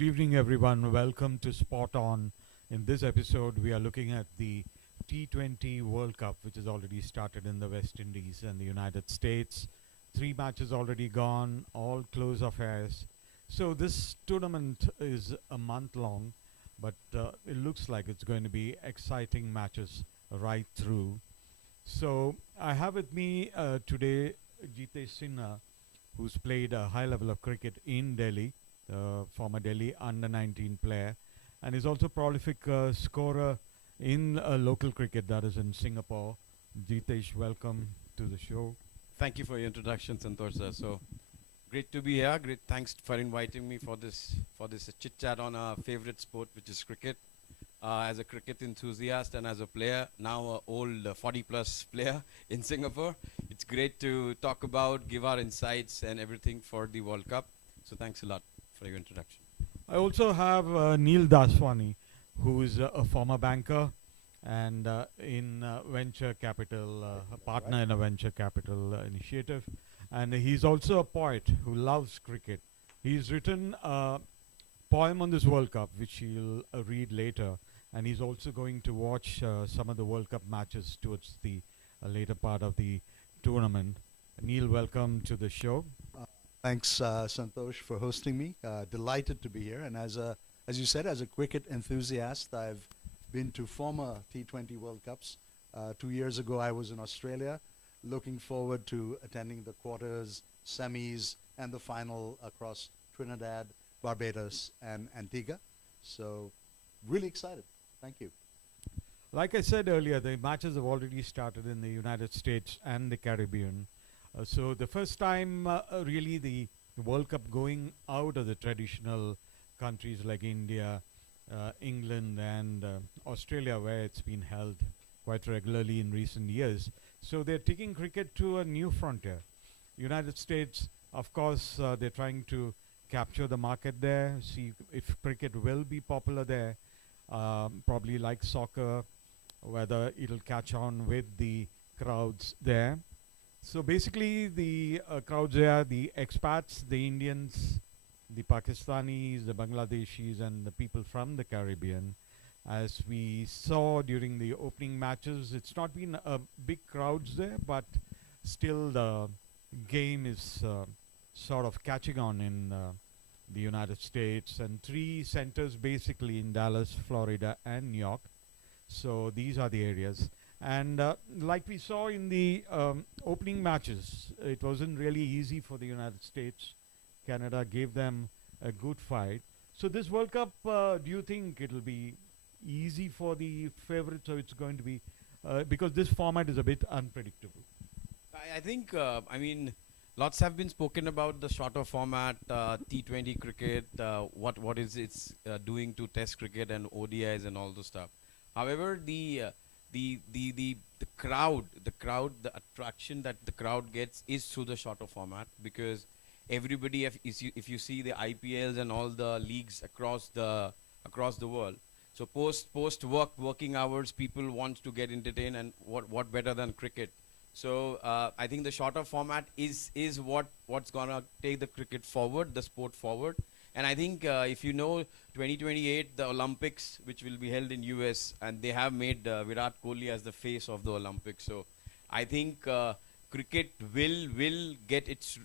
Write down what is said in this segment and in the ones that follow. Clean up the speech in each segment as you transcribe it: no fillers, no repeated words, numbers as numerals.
Good evening, everyone. Welcome to Spot On. In this episode, we are looking at the T20 World Cup, which has already started in the West Indies and the United States. 3 matches already gone, all close affairs. So, this tournament is a month long, but it looks like it's going to be exciting matches right through. So, I have with me today Jitesh Sinha, who's played a high level of cricket in Delhi, former Delhi under 19 player, and is also prolific scorer in local cricket, that is in Singapore. Jitesh, welcome to the show. Thank you for your introduction, Santosh sir. So great to be here. Great, thanks for inviting me for this chit chat on our favorite sport, which is cricket. As a cricket enthusiast and as a player, now a old 40 plus player in Singapore, it's great to talk about, give our insights and everything for the World Cup. So thanks a lot for your introduction. I also have Neil Daswani, who is a former banker and in venture capital, a partner in a venture capital initiative. And he's also a poet who loves cricket. He's written a poem on this World Cup, which he'll read later. And he's also going to watch some of the World Cup matches towards the later part of the tournament. Neil, welcome to the show. Thanks, Santosh, for hosting me. Delighted to be here. And as you said, as a cricket enthusiast, I've been to former T20 World Cups. 2 years ago, I was in Australia. Looking forward to attending the quarters, semis, and the final across Trinidad, Barbados, and Antigua. So, really excited. Thank you. Like I said earlier, the matches have already started in the United States and the Caribbean. So the first time really the World Cup going out of the traditional countries like India, England and Australia, where it's been held quite regularly in recent years. So they're taking cricket to a new frontier. United States, of course, they're trying to capture the market there, see if cricket will be popular there, probably like soccer, whether it'll catch on with the crowds there. So basically, the crowds there, the expats, the Indians, the Pakistanis, the Bangladeshis, and the people from the Caribbean. As we saw during the opening matches, it's not been big crowds there, but still the game is sort of catching on in the United States. And 3 centers basically in Dallas, Florida, and New York. So these are the areas. And like we saw in the opening matches, it wasn't really easy for the United States. Canada gave them a good fight. So this World Cup, do you think it'll be easy for the favorites, or it's going to be, because this format is a bit unpredictable? I think, lots have been spoken about the shorter format, T20 cricket, what is it's doing to Test cricket and ODIs and all the stuff. However, the crowd, the attraction that the crowd gets is through the shorter format, because everybody, if you see the IPLs and all the leagues across the world, so working hours, people want to get entertained, and what better than cricket? So I think the shorter format is what's gonna take the cricket forward, the sport forward. And I think if you know 2028, the Olympics, which will be held in US, and they have made Virat Kohli as the face of the Olympics. So I think cricket will get its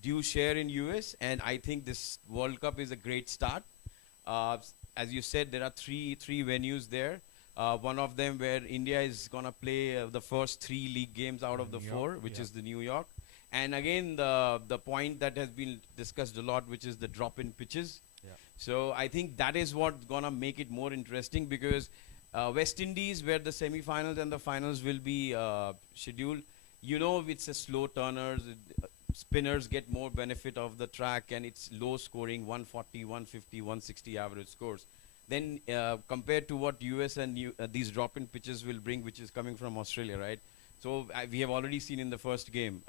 due share in US, and I think this World Cup is a great start. As you said, there are three venues there. One of them where India is gonna play the first 3 league games out of the 4, which is the New York. And again, the point that has been discussed a lot, which is the drop-in pitches. Yeah. So I think that is what's gonna make it more interesting, because West Indies, where the semi-finals and the finals will be scheduled, it's a slow turners. Spinners get more benefit of the track, and it's low scoring, 140, 150, 160 average scores. Then compared to what US and these drop-in pitches will bring, which is coming from Australia, right? So we have already seen in the first game,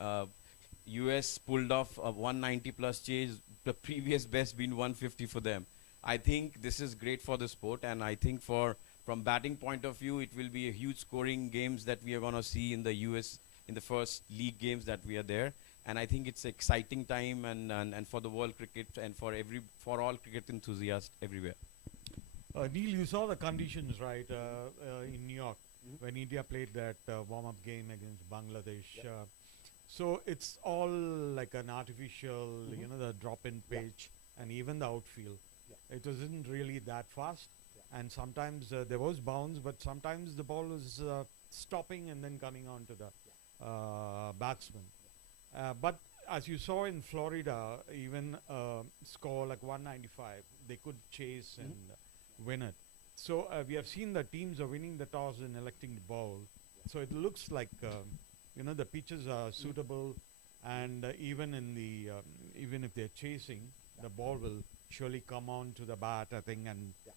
US pulled off a 190 plus chase, the previous best being 150 for them. I think this is great for the sport, and I think from batting point of view, it will be a huge scoring games that we are going to see in the US in the first league games that we are there. and I think it's exciting time and for the world cricket and for all cricket enthusiasts everywhere. Neil, you saw the conditions, right, in New York Mhm. when India played that warm-up game against Bangladesh. Yeah. So it's all like an artificial, Mhm. the drop-in Yeah. pitch, and even the outfield. Yeah. It wasn't really that fast, Yeah. and sometimes there was bounce, but sometimes the ball was stopping and then coming on to the batsman. But as you saw in Florida, even score like 195, they could chase Mhm. and win it. So we have seen that teams are winning the toss and electing the ball. So it looks like the pitches are suitable, and even if they're chasing, the ball will surely come on to the bat, I think, and Yeah.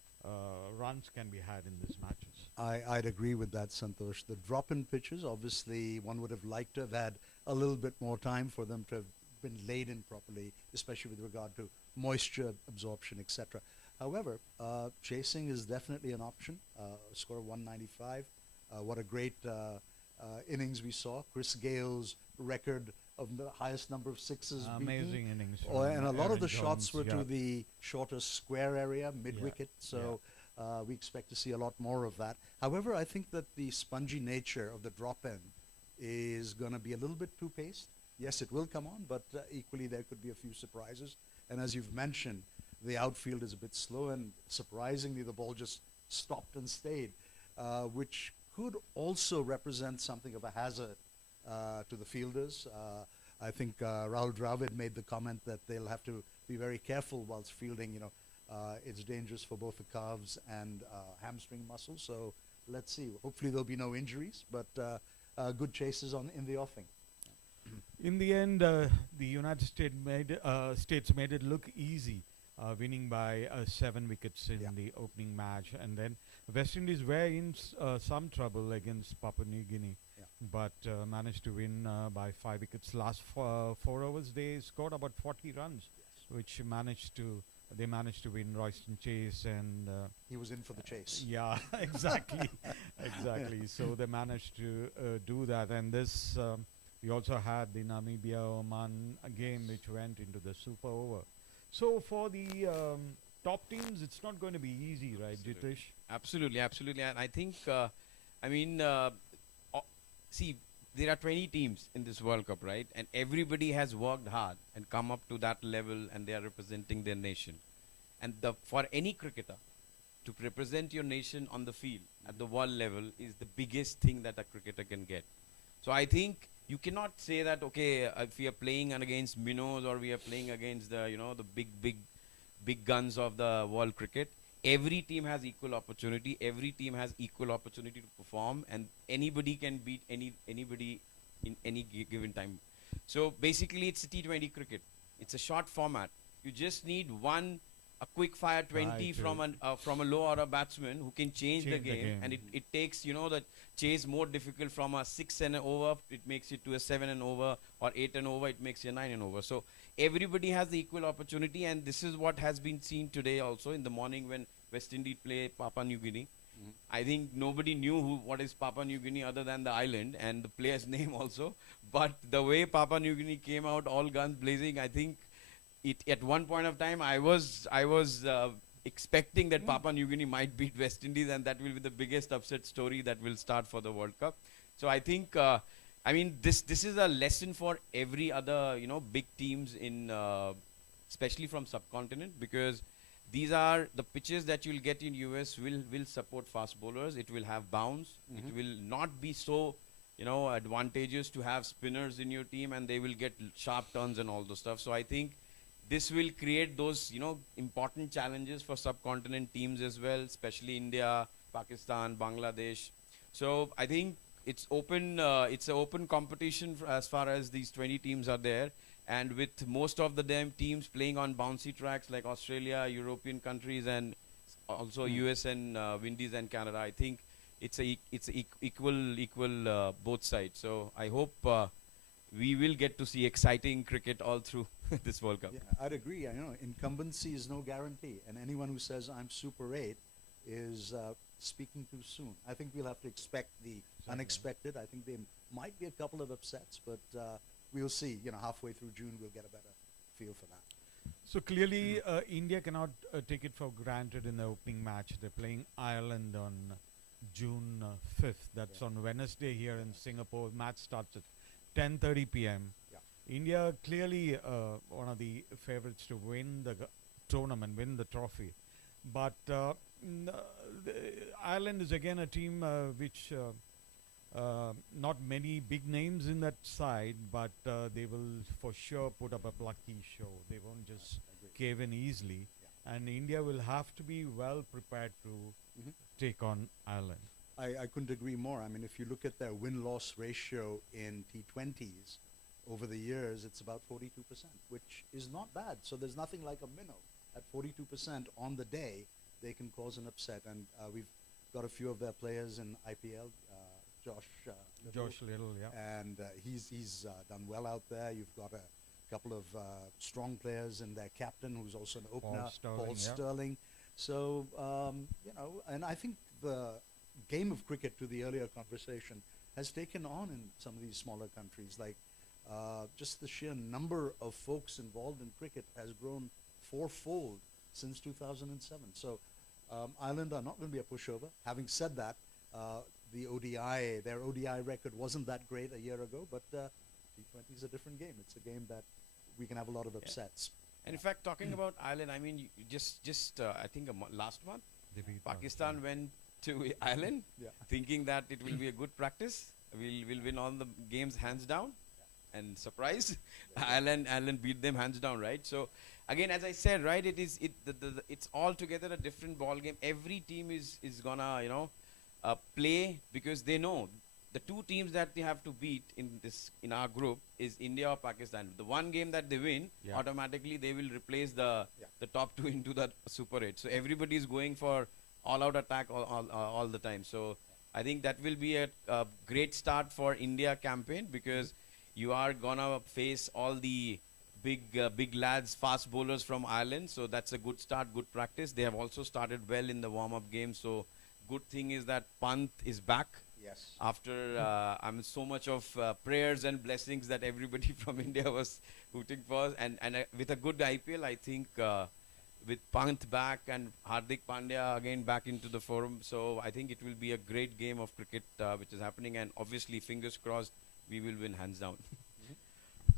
runs can be had in these matches. I'd agree with that, Santosh. The drop-in pitches, obviously, one would have liked to have had a little bit more time for them to have been laid in properly, especially with regard to moisture absorption, etc. However, chasing is definitely an option. Score of 195. What a great innings we saw. Chris Gale's record of the highest number of sixes beaten. Amazing innings. And a lot of Aaron the shots Jones, were yeah. to the shortest square area, mid-wicket. So we expect to see a lot more of that. However, I think that the spongy nature of the drop-in is going to be a little bit too paced. Yes, it will come on, but equally there could be a few surprises. And as you've mentioned, the outfield is a bit slow, and surprisingly, the ball just stopped and stayed, which could also represent something of a hazard to the fielders. I think Rahul Dravid made the comment that they'll have to be very careful whilst fielding. It's dangerous for both the calves and hamstring muscles. So let's see. Hopefully there'll be no injuries, but good chases in the offing. In the end, the United States made it look easy, winning by 7 wickets in Yeah. the opening match, and then West Indies were in some trouble against Papua New Guinea, Yeah. but managed to win by 5 wickets. Last 4 overs, they scored about 40 runs, which they managed to win. Royston Chase and He was in for the chase. yeah, exactly, exactly. So they managed to do that, and this. We also had the Namibia-Oman game, which went into the super over. So for the top teams, it's not going to be easy, right, Absolutely. Jitish? Absolutely. And I think, see, there are 20 teams in this World Cup, right? And everybody has worked hard and come up to that level, and they are representing their nation. And for any cricketer to represent your nation on the field at the world level is the biggest thing that a cricketer can get. So I think you cannot say that, okay, if we are playing against minnows or we are playing against the big guns of the world cricket, every team has equal opportunity. Every team has equal opportunity to perform, and anybody can beat anybody in any given time. So basically, it's a T20 cricket. It's a short format. You just need a quick fire 20 Right, from a low order batsman who can change the game, and it takes the chase more difficult. From a 6 and an over, it makes it to a 7 and over, or 8 and over, it makes it a 9 and over. So everybody has the equal opportunity, and this is what has been seen today also in the morning when West Indies play Papua New Guinea. I think nobody knew what is Papua New Guinea other than the island and the player's name also. But the way Papua New Guinea came out, all guns blazing, I think at one point of time I was expecting that Papua New Guinea might beat West Indies, and that will be the biggest upset story that will start for the World Cup. So I think this is a lesson for every other big teams in especially from subcontinent, because these are the pitches that you'll get in US will support fast bowlers. It will have bounce. It will not be so advantageous to have spinners in your team, and they will get sharp turns and all those stuff. So I think this will create those important challenges for subcontinent teams as well, especially India, Pakistan, Bangladesh. So I think it's open. It's an open competition as far as these 20 teams are there, and with most of the teams playing on bouncy tracks like Australia, European countries, and also US and Windies and Canada. I think it's equal both sides. So I hope we will get to see exciting cricket all through this World Cup. Yeah, I'd agree. Incumbency is no guarantee, and anyone who says I'm Super 8 is speaking too soon. I think we'll have to expect the unexpected. I think there might be a couple of upsets, but we'll see. Halfway through June, we'll get a better feel for that. So clearly, India cannot take it for granted in the opening match. They're playing Ireland on June 5th. That's Yeah. on Wednesday here in Singapore. Match starts at 10:30 p.m. Yeah. India clearly one of the favorites to win the tournament, win the trophy. But Ireland is again a team which not many big names in that side, but they will for sure put up a plucky show. They won't just Agree. cave in easily. Yeah. And India will have to be well prepared to Mhm. take on Ireland. I couldn't agree more. I mean, if you look at their win-loss ratio in T20s over the years, it's about 42%, which is not bad. So there's nothing like a minnow. At 42% on the day, they can cause an upset. And we've got a few of their players in IPL, Josh Little, Josh Little, yeah. and he's done well out there. You've got a couple of strong players in their captain, who's also an opener, Paul Sterling, yeah. Sterling. So and I think the game of cricket, to the earlier conversation, has taken on in some of these smaller countries. Like just the sheer number of folks involved in cricket has grown fourfold since 2007. So Ireland are not going to be a pushover. Having said that, their ODI record wasn't that great a year ago, but T20 is a different game. It's a game that we can have a lot of upsets. And in fact, talking about Ireland, I mean, you just I think last month, They beat Pakistan went to Ireland Yeah. thinking that it will be a good practice. We'll win all the games hands down, and surprise, Ireland beat them hands down, right? So again, as I said, right, it's altogether a different ball game. Every team is gonna play because they know the two teams that they have to beat in our group is India or Pakistan. The one game that they win, Yeah. automatically they will replace the Yeah. the top two into the Super 8. So everybody is going for all-out attack all the time. So I think that will be a great start for India campaign because you are gonna face all the big lads, fast bowlers from Ireland. So that's a good start, good practice. They have also started well in the warm-up game. So good thing is that Pant is back Yes. after so much of prayers and blessings that everybody from India was hooting for, and with a good IPL, I think with Pant back and Hardik Pandya again back into the forum, so I think it will be a great game of cricket which is happening, and obviously fingers crossed we will win hands down.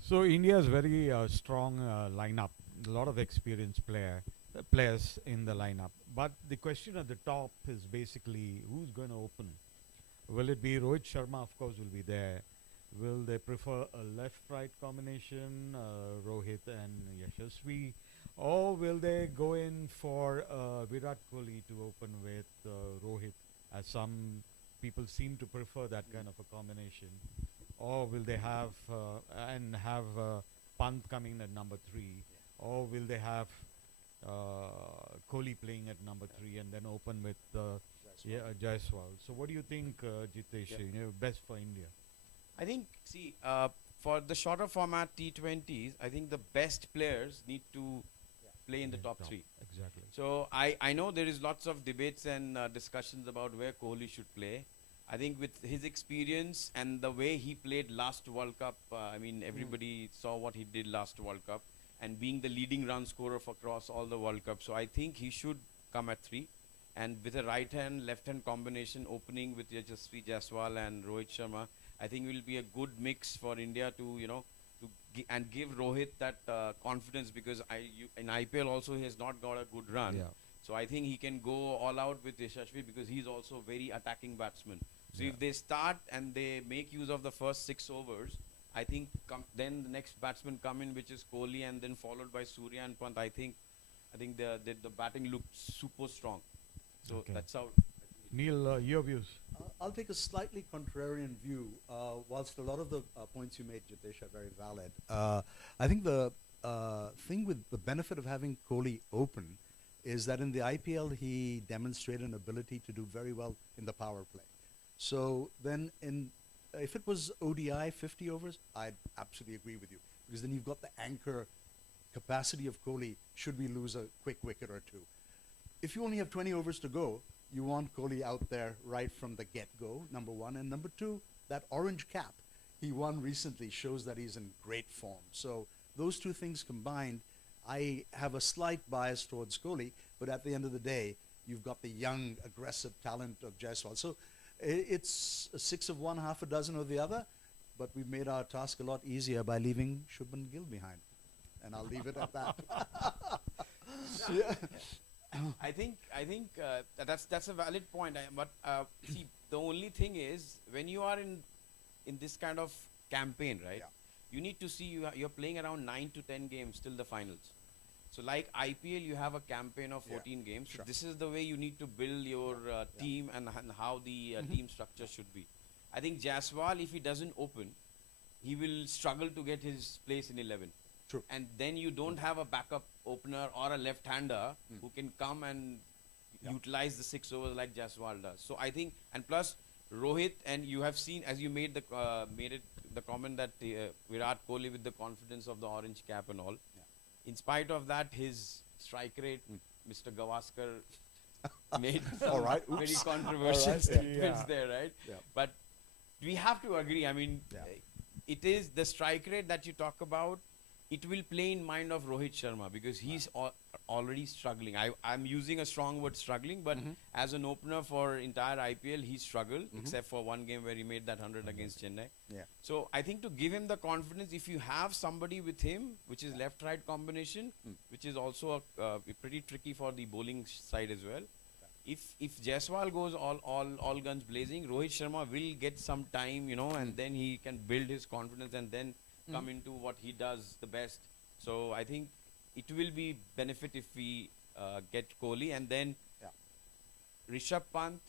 So India's very strong lineup. A lot of experienced players in the lineup. But the question at the top is basically who's going to open. Will it be Rohit Sharma? Of course, will be there. Will they prefer a left-right combination, Rohit and Yashasvi, or will they go in for Virat Kohli to open with Rohit, as some people seem to prefer that kind of a combination, or will they have Pant coming at number 3, or will they have Kohli playing at number 3 and then open with Jaiswal? So what do you think, Jitesh? Yep. Best for India? I think, see, for the shorter format T20s, I think the best players need to play in the top 3. Exactly. So I know there is lots of debates and discussions about where Kohli should play. I think with his experience and the way he played last World Cup, I mean, everybody saw what he did last World Cup, and being the leading run scorer for across all the World Cups. So I think he should come at 3. And with a right-hand, left-hand combination opening with Yashasvi Jaiswal and Rohit Sharma, I think it will be a good mix for India to, and give Rohit that confidence, because in IPL also he has not got a good run. Yeah. So I think he can go all out with Yashasvi because he's also very attacking batsman. So if they start and they make use of the first 6 overs, I think then the next batsman come in, which is Kohli, and then followed by Surya and Pant. I think the batting looked super strong. So that's how. Neil, your views? I'll take a slightly contrarian view. Whilst a lot of the points you made, Jitesh, are very valid, I think the thing with the benefit of having Kohli open is that in the IPL he demonstrated an ability to do very well in the power play. So then if it was ODI 50 overs, I'd absolutely agree with you, because then you've got the anchor capacity of Kohli should we lose a quick wicket or two. If you only have 20 overs to go, you want Kohli out there right from the get-go, number one. And number two, that orange cap. he won recently shows that he's in great form. So those two things combined, I have a slight bias towards Kohli, but at the end of the day, you've got the young, aggressive talent of Jaiswal. So it's a 6 of one, half a dozen of the other, but we've made our task a lot easier by leaving Shubman Gill behind. And I'll leave it at that. Yeah. I think that's a valid point. But see, the only thing is when you are in this kind of campaign, right? Yeah. You need to see you're playing around 9 to 10 games till the finals. So like IPL, you have a campaign of 14 games. Sure. So this is the way you need to build your team and how the team structure should be. I think Jaiswal, if he doesn't open, he will struggle to get his place in 11. True. And then you don't have a backup opener or a left-hander who can come and utilize the 6 overs like Jaiswal does. So I think, and plus Rohit, and you have seen, as you made the comment that Virat Kohli with the confidence of the orange cap and all. Yeah. In spite of that, his strike rate, Mr. Gavaskar made All right. very Oops. controversial All right. statements Yeah. there, right? Yeah. But we have to agree. I mean, Yeah. it is the strike rate that you talk about. It will play in mind of Rohit Sharma because he's already struggling. I'm using a strong word, struggling, but as an opener for entire IPL, he struggled except for one game where he made that 100 against Chennai. Yeah. So I think to give him the confidence, if you have somebody with him, which is left-right combination, which is also pretty tricky for the bowling side as well. If Jaiswal goes all guns blazing, Rohit Sharma will get some time, and then he can build his confidence and then come into what he does the best. So I think it will be benefit if we get Kohli, and then Rishabh Pant,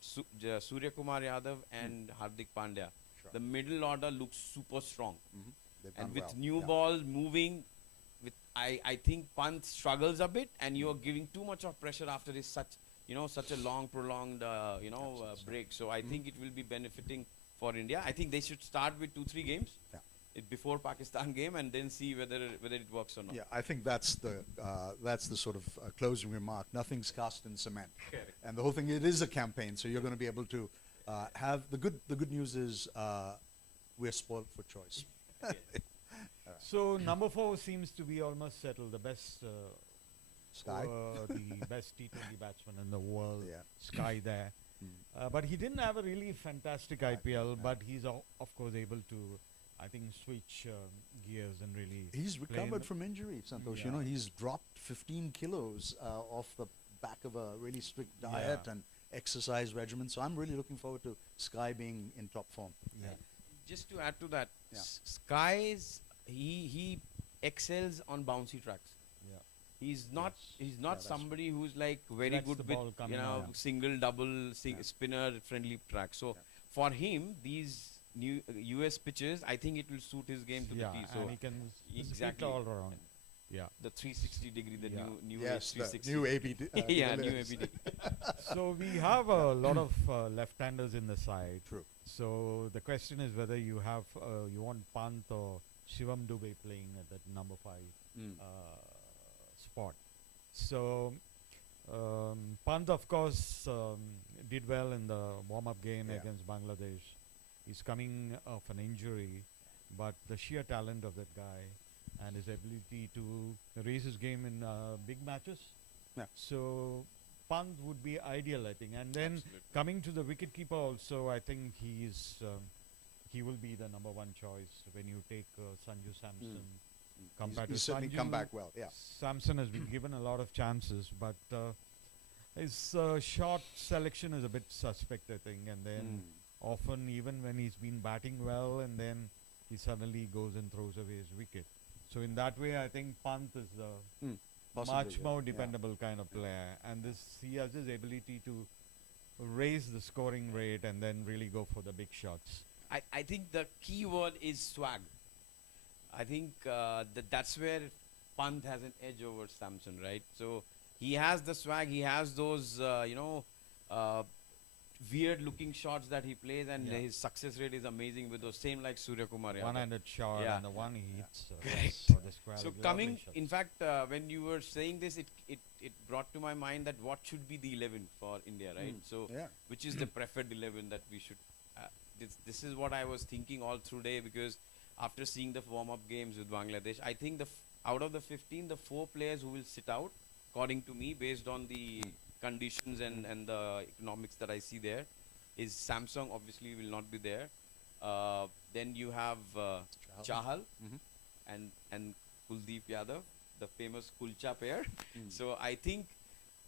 Surya Kumar Yadav and Hardik Pandya. Sure. The middle order looks super strong. They've done And with well. new Yeah. ball moving, I think Pant struggles a bit, and you are giving too much of pressure after this such a long prolonged break. So I think it will be benefiting for India. I think they should start with 2-3 games before Pakistan game, and then see whether it works or not. Yeah, I think that's the sort of closing remark. Nothing's cast in cement, Correct. and the whole thing, it is a campaign. So you're going to be able to have the good news is we're spoiled for choice. So number 4 seems to be almost settled. The best Sky. the best T20 batsman in the world, Yeah. Sky there. But he didn't have a really fantastic IPL, but he's of course able to, I think, switch gears and really. He's play in recovered the- from injury, Santosh. Yeah. You know, he's dropped 15 kilos off the back of a really strict diet Yeah. and exercise regimen. So I'm really looking forward to Sky being in top form. Yeah. Just to add to that, Yeah. Skies he excels on bouncy tracks. Yeah. He's not that's somebody who's like very Lets good the with ball coming out. single, double, spinner friendly tracks. So for him, these new US pitches, I think it will suit his game to Yeah, the T. So and he can exactly. hit all around. Yeah. the 360 degree, the Yeah. new Yes, age the 360. new ABD. Yeah, new yes. ABD. So we have a lot of left-handers in the side. True. So the question is whether you have you want Pant or Shivam Dubey playing at that number 5 spot. So Pant, of course, did well in the warm-up game Yeah. against Bangladesh. He's coming off an injury, but the sheer talent of that guy and his ability to raise his game in big matches. Yeah. So Pant would be ideal, I think. And then Absolutely. coming to the wicketkeeper also, I think he will be the number 1 choice when you take Sanju Samson. Compared He's to certainly come Sanju, back well. Yeah. Samson has been given a lot of chances, but his shot selection is a bit suspect, I think. And then often, even when he's been batting well, and then he suddenly goes and throws away his wicket. So in that way, I think Pant is a Possibly, much yeah. more Yeah. dependable kind of player, and he has his ability to raise the scoring rate and then really go for the big shots. I think the key word is swag. I think that's where Pant has an edge over Samson, right? So he has the swag, he has those, weird-looking shots that he plays, and Yeah. his success rate is amazing with those same like Surya Kumar Yadav. One-handed shot Yeah. and the one he hits Correct. for the square. So lovely coming, shots. in fact, when you were saying this, it it brought to my mind that what should be the 11 for India, right? So Yeah. which is the preferred 11 that we should. This is what I was thinking all through day, because after seeing the warm-up games with Bangladesh, I think out of the 15, the 4 players who will sit out, according to me, based on the conditions and the economics that I see there, is Samsung obviously will not be there. Then you have Chahal Mhm. and Kuldeep Yadav, the famous Kulcha pair. So I think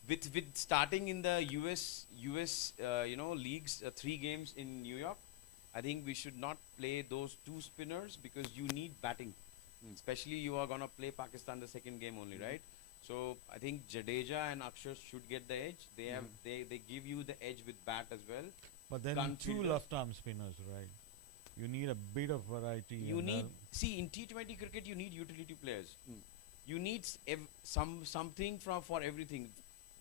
with starting in the US leagues, 3 games in New York, I think we should not play those 2 spinners, because you need batting. Especially you are gonna play Pakistan the second game only, right? So I think Jadeja and Akshar should get the edge. They give you the edge with bat as well. But then Gun 2 fielders. left-arm spinners, right? You need a bit of variety. You and, need see in T20 cricket you need utility players. You need something for everything.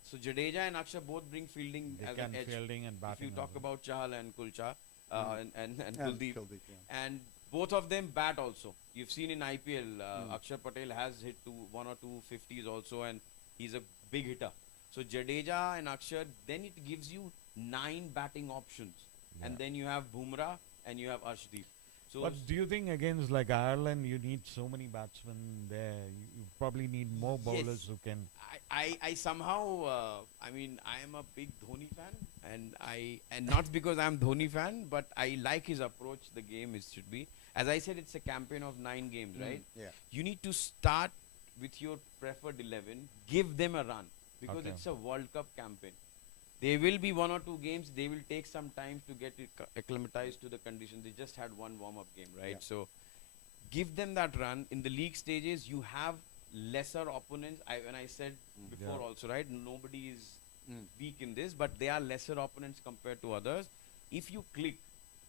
So Jadeja and Akshar both bring fielding they as can an edge. fielding and If batting. you talk as well. about Chahal and Kulcha and And Kuldeep, yeah. and both of them bat also. You've seen in IPL, Akshar Patel has hit 1 or 2 50s also, and he's a big hitter. So Jadeja and Akshar, then it gives you 9 batting options, and then you have Bumrah and you have Arshdeep. So But do you think against like Ireland, you need so many batsmen there? You probably need more bowlers Yes. who can. I somehow I mean I am a big Dhoni fan, and not because I'm Dhoni fan, but I like his approach. The game should be, as I said, it's a campaign of 9 games, right? Yeah. You need to start with your preferred 11, give them a run, because Okay. it's a World Cup campaign. There will be 1 or 2 games. They will take some time to get acclimatized to the conditions. They just had 1 warm-up game, right? Yeah. So give them that run. In the league stages, you have lesser opponents. When I said before Yeah. also, right? Nobody is weak in this, but they are lesser opponents compared to others. If you click,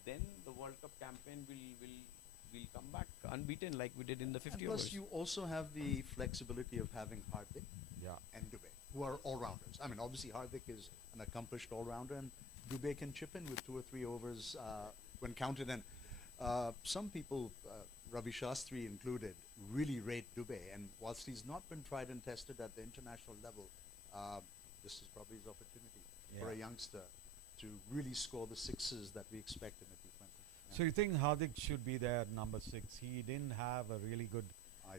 then the World Cup campaign will come back unbeaten like we did in the 50 And plus, overs. you also have the flexibility of having Hardik Yeah. and Dubey, who are all-rounders. I mean, obviously Hardik is an accomplished all-rounder, and Dubey can chip in with 2 or 3 overs when counted. And some people, Ravi Shastri included, really rate Dubey. And whilst he's not been tried and tested at the international level, this is probably his opportunity for a Yeah. youngster to really score the sixes that we expect in a T20. So you think Hardik should be there at number 6? He didn't have a really good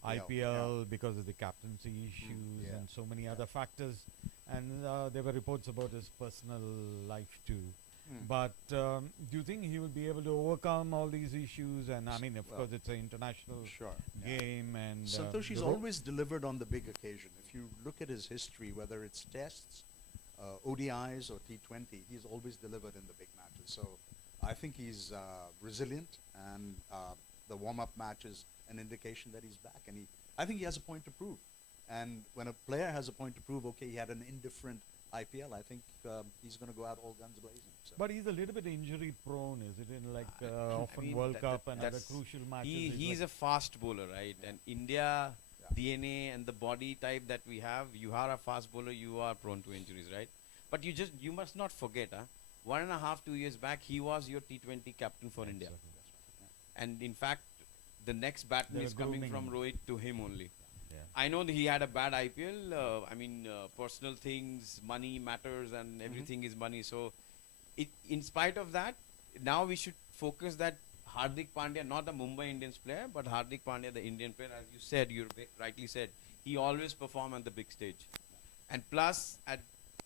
IPL because of the captaincy issues Yeah. and so many other factors, and there were reports about his personal life too. But do you think he will be able to overcome all these issues? And I mean, of Well, course, it's an international Sure. game, and Santosh, he's the ro- always delivered on the big occasion. If you look at his history, whether it's tests, ODIs, or T20, he's always delivered in the big matches. So I think he's resilient, and the warm-up match is an indication that he's back. And I think he has a point to prove. And when a player has a point to prove, okay, he had an indifferent IPL, I think he's going to go out all guns blazing. So. But he's a little bit injury prone, is it? In like I often mean, World that- Cup that- and other that's- crucial matches. He's a fast bowler, right? And India DNA and the body type that we have, you are a fast bowler, you are prone to injuries, right? But you must not forget, 1.5, 2 years back, he was your T20 captain for India. And in fact, the next baton They is were coming grooming from him. Rohit to him only. Yeah. I know that he had a bad IPL. I mean, personal things, money matters, and everything is money. So, in spite of that, now we should focus that Hardik Pandya, not the Mumbai Indians player, but Hardik Pandya, the Indian player, as you said, rightly said, he always perform on the big stage. And plus,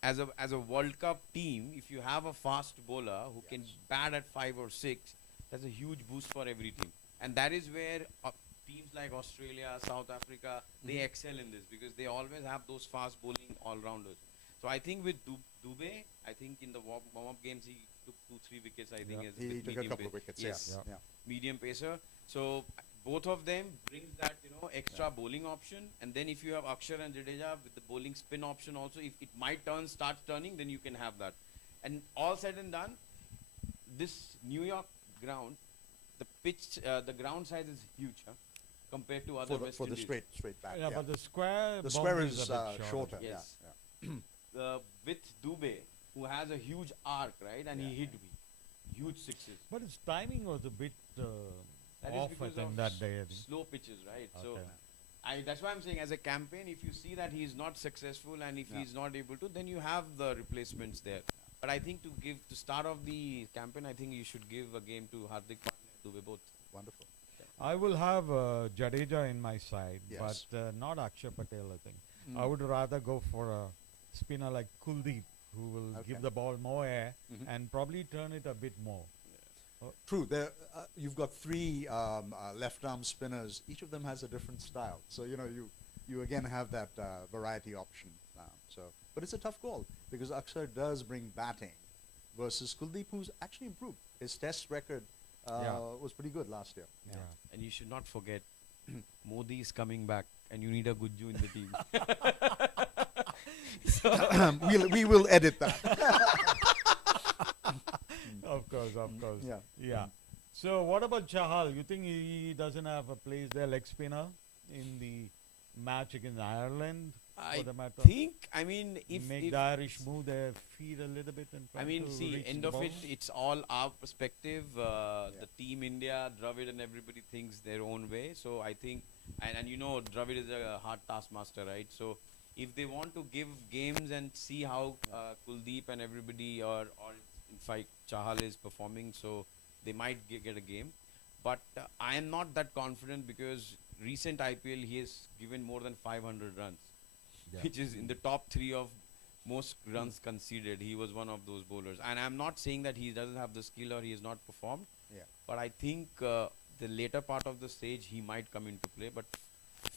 as a World Cup team, if you have a fast bowler who can bat at 5 or 6, that's a huge boost for every team. And that is where teams like Australia, South Africa, they excel in this, because they always have those fast bowling all-rounders. So I think with Dubey, I think in the warm-up games he took 2-3 wickets, I think. As He with took a medium couple pace. of wickets, Yes, yeah. medium pacer. So both of them brings that extra bowling option. And then if you have Akshar and Jadeja with the bowling spin option also, if it might start turning, then you can have that. And all said and done, this New York ground, the pitch, the ground size is huge, compared to other West For the Indies. straight back. Yeah, but the square. The square boundary is a bit shorter. Yes. Yeah. With Dubey, who has a huge arc, right, and he hit huge sixes. But his timing was a bit That is off, I because think, of that day. I think. slow pitches, right? So Okay. That's why I'm saying, as a campaign, if you see that he's not successful and if he's not able to, then you have the replacements there. But I think to start off the campaign, I think you should give a game to Hardik Pandya and Dubey both. Wonderful. I will have Jadeja in my side, Yes. but not Akshar Patel, I think. Mm. I would rather go for a spinner like Kuldeep, who will Okay. give the ball more air Mhm. and probably turn it a bit more. True. There, you've got three left-arm spinners. Each of them has a different style. So you again have that variety option. But it's a tough call because Akshar does bring batting, versus Kuldeep, who's actually improved. His Test record was pretty good last year. Yeah. And you should not forget, Modi is coming back and you need a Gujju in the team. We will edit that. Of course, of course. Yeah. Yeah. So what about Chahal? You think he doesn't have a place there, leg spinner, in the match against Ireland? I for the matter? I mean, if Make the Irish move their feet a little bit and try I mean, to see, reach end the of ball? it, it's all our perspective. The team India, Dravid and everybody thinks their own way. So I think, and Dravid is a hard taskmaster, right? So if they want to give games and see how Kuldeep and everybody, or in fact Chahal is performing, so they might get a game. But I am not that confident because recent IPL he has given more than 500 runs. Yeah. Which is in the top 3 of most runs conceded. He was one of those bowlers. And I'm not saying that he doesn't have the skill or he has not performed. Yeah. But I think the later part of the stage he might come into play. But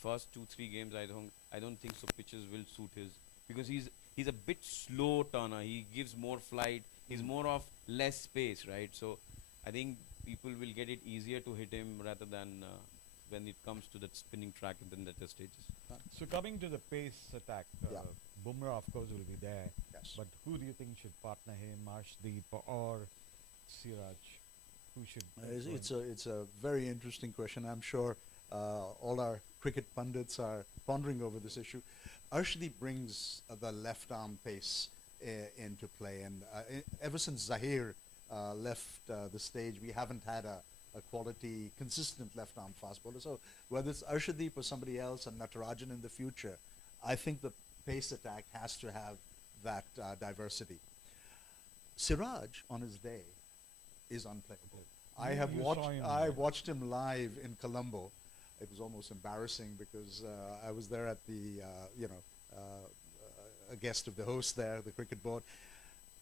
first 2-3 games I don't think so pitches will suit his, because he's a bit slow turner. He gives more flight. He's more of less space, right? So I think people will get it easier to hit him rather than when it comes to that spinning track in the later stages. So coming to the pace attack, Yeah. Bumrah of course will be there. Yes. But who do you think should partner him, Arshdeep or Siraj? Who should? It's a very interesting question. I'm sure all our cricket pundits are pondering over this issue. Arshdeep brings the left arm pace into play, and ever since Zahir left the stage, we haven't had a quality, consistent left-arm fast bowler. So whether it's Arshdeep or somebody else and Natarajan in the future, I think the pace attack has to have that diversity. Siraj, on his day, is unplayable. I watched him live in Colombo. It was almost embarrassing because I was there at the, a guest of the host there, the cricket board,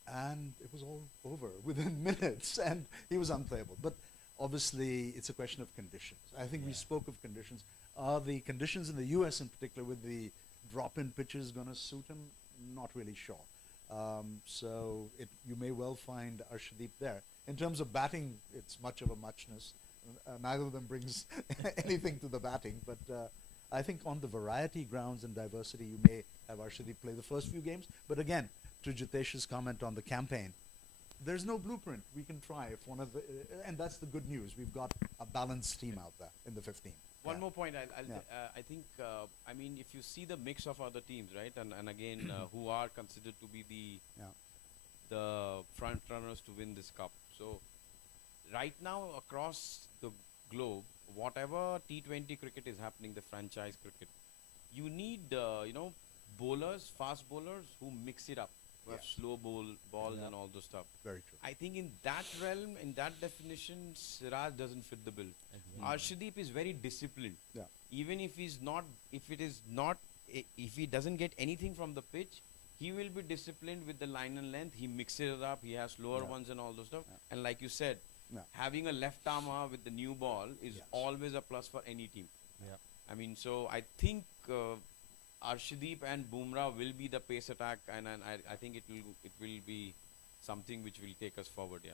and it was all over within minutes, and he was unplayable. But obviously, it's a question of conditions. I think we spoke of conditions. Are the conditions in the U.S. in particular with the drop-in pitches going to suit him? Not really sure. So you may well find Arshdeep there. In terms of batting, it's much of a muchness. Neither of them brings anything to the batting. But I think on the variety grounds and diversity, you may have Arshdeep play the first few games. But again, to Jitesh's comment on the campaign, there's no blueprint. We can try if one of the, and that's the good news. We've got a balanced team out there in the 15. One more point. Yeah. I think, I mean, if you see the mix of other teams, right, and again, who are considered to be the front runners to win this cup. So, right now across the globe, whatever T20 cricket is happening, the franchise cricket, you need, bowlers, fast bowlers who mix it up. Who have slow balls and all those stuff. Very true. I think in that realm, in that definition, Siraj doesn't fit the bill. Arshdeep is very disciplined. Yeah. Even if he's not, if he doesn't get anything from the pitch, he will be disciplined with the line and length. He mixes it up. He has slower ones and all those stuff. Yeah. And like you said, having a left armer with the new ball is always a plus for any team. Yeah. I mean, so I think Arshdeep and Bumrah will be the pace attack, and I think it will be something which will take us forward. Yeah.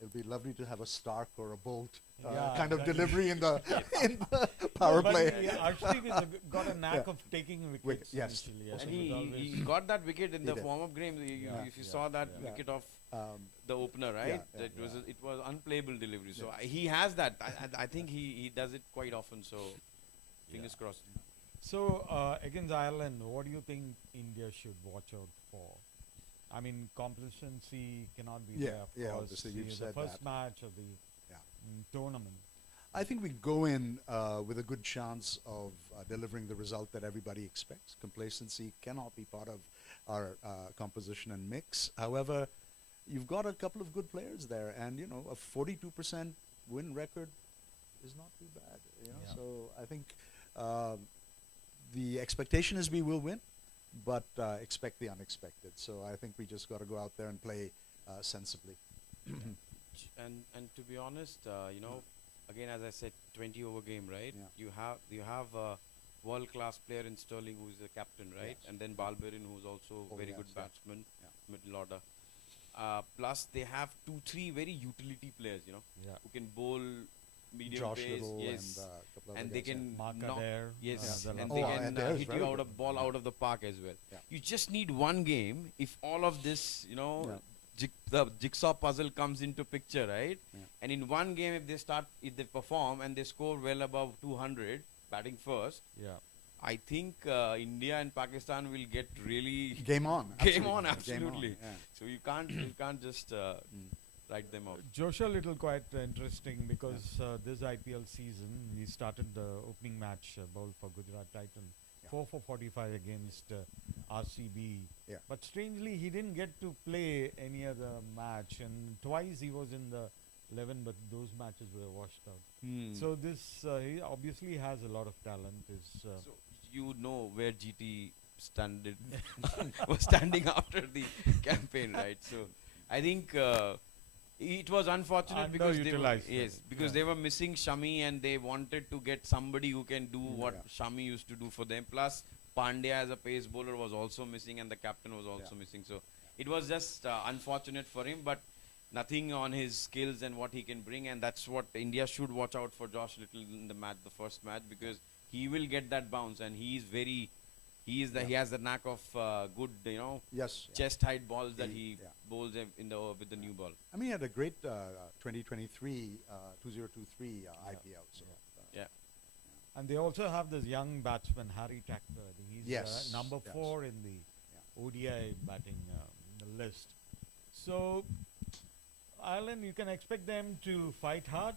It'll be lovely to have a Stark or a Bolt Yeah, kind of exactly. delivery in the in the power But play. Arshdeep has got a knack of taking wickets. Yes. initially, And so he it's always- got that wicket in He the did. warm-up game. If you saw that wicket of the opener, right? It was unplayable delivery. So he has that. I think he does it quite often. So fingers crossed. So against Ireland, what do you think India should watch out for? I mean, complacency cannot be there. Of course. Obviously you've The said first that. match of the Yeah. tournament. I think we go in with a good chance of delivering the result that everybody expects. Complacency cannot be part of our composition and mix. However, you've got a couple of good players there, and you know, a 42% win record is not too bad. You know? Yeah. So I think the expectation is we will win, but expect the unexpected. So I think we just got to go out there and play sensibly. And to be honest, you know, again, as I said, 20 over game, right? Yeah. You have a world-class player in Sterling, who's the captain, right? Yes. And then Balberin, who's also Oh, very yes, good yeah. batsman, Yeah. middle order. Plus, they have 2-3 very utility players, you know, Yeah. who can bowl medium Josh pace, Little yes, and a couple of and other they guys, yeah. can Mark knock, Adair. yes, Yeah, and Oh, they and can Adair is hit very you out good. of ball out of the park as well. Yeah. You just need one game. If all of this, you know, Yeah. the jigsaw puzzle comes into picture, right? Yeah. And in one game, if they perform and they score well above 200, batting first, Yeah. I think India and Pakistan will get really Game on. Game on, Game absolutely. yeah. So you can't just write them out. Joshua Little quite interesting because this IPL season he started the opening match bowled for Gujarat Titan, Yeah. 4 for 45 against RCB. Yeah. But strangely he didn't get to play any other match, and twice he was in the 11, but those matches were washed out. So this he obviously has a lot of talent. So you know where GT was standing after the campaign, right? So I think it was unfortunate because Underutilized, because yeah. they were missing Shami and they wanted to get somebody who can do what Yeah. Shami used to do for them. Plus Pandya as a pace bowler was also missing and the captain was also missing. So it was just unfortunate for him, but nothing on his skills and what he can bring, and that's what India should watch out for Josh Little in the match, the first match, because he will get that bounce, and he has the knack of good, you know, Yes. chest height balls that he Yeah. bowls in the with the new ball. I mean, he had a great 2023, 2023 IPL. So, Yeah. And they also have this young batsman Harry Thacker. He's Yes, number yes. 4 in the ODI batting list. So Ireland, you can expect them to fight hard.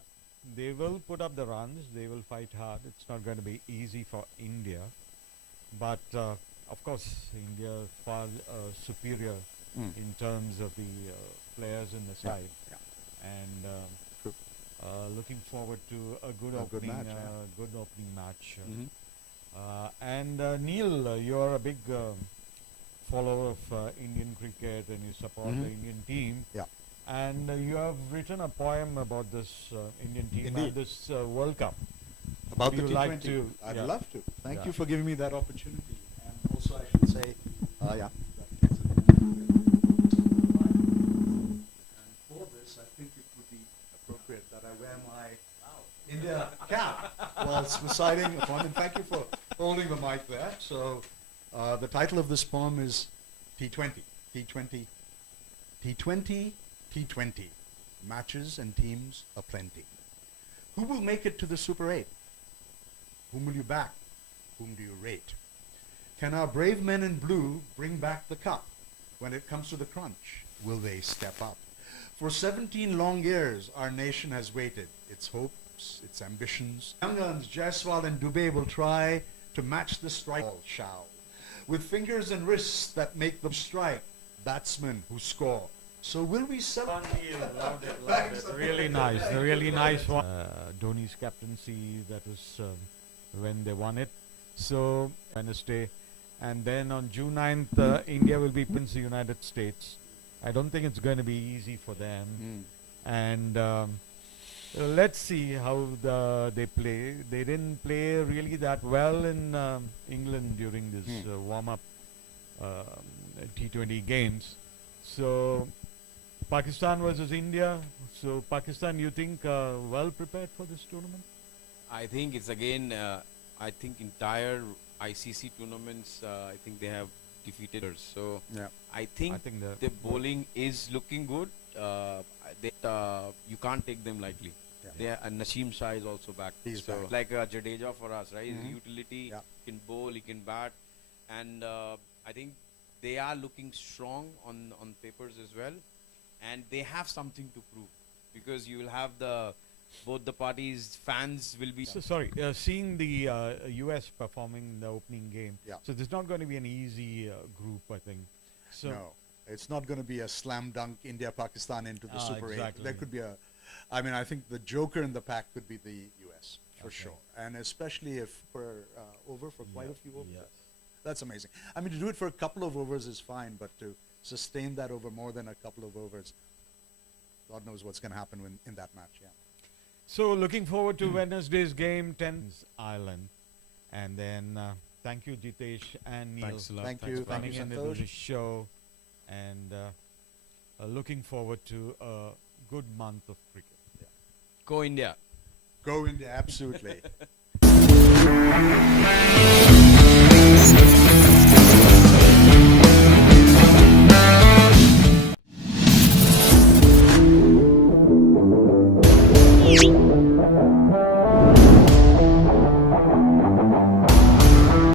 They will put up the runs. They will fight hard. It's not going to be easy for India. But of course, India is far superior in terms of the players in the side. Yeah. And True. looking forward to a good A good opening match, yeah. good opening match. Mhm. And Neil, you're a big follower of Indian cricket and you support the Indian team. Yeah. And you have written a poem about this Indian team Indeed. and this World Cup. About Would the you T20. like to- I'd yeah. love to. Thank Yeah. you for giving me that opportunity. And also, I should say, yeah. And for this, I think it would be appropriate that I wear my India cap whilst reciting a poem. And thank you for holding the mic there. So, the title of this poem is T20. T20. T20. T20. Matches and teams aplenty. Who will make it to the Super 8? Whom will you back? Whom do you rate? Can our brave men in blue bring back the cup? When it comes to the crunch, will they step up? For 17 long years, our nation has waited. Its hopes, its ambitions. Young guns, Jaiswal and Dubey will try to match the strike. All shall. With fingers and wrists that make them strike, batsmen who score. So will we celebrate? Loved it. Really nice. A really nice one. Dhoni's captaincy, that was when they won it. So, Wednesday. And then on June 9th, India will be against the United States. I don't think it's going to be easy for them. And let's see how they play. They didn't play really that well in England during this warm-up T20 games. So, Pakistan versus India. So, Pakistan, you think well prepared for this tournament? I think it's again. I think entire ICC tournaments. I think they have defeated us. So Yeah. I think the bowling is looking good. You can't take them lightly. Yeah. And Naseem Shah is also back. He's so back. like Jadeja for us, right? He's Mhm. utility. Yeah. He can bowl. He can bat. And I think they are looking strong on papers as well. And they have something to prove because you will have the both the parties, fans will be. So sorry, seeing the US performing the opening game. Yeah. So there's not going to be an easy group, I think. So No, it's not going to be a slam dunk India-Pakistan into the Super 8. Exactly. There could be I think the joker in the pack could be the US for Okay. sure, and especially if per over for quite Yeah, a few overs. yeah. That's amazing. I mean, to do it for a couple of overs is fine, but to sustain that over more than a couple of overs, God knows what's going to happen in that match. Yeah. So looking forward to Wednesday's game, 10's Ireland, and then thank you Jitesh and Neil Thanks a lot. Thank Thanks you, for thank coming you, into Santosh. the show, and looking forward to a good month of cricket. Go India. Go India, absolutely.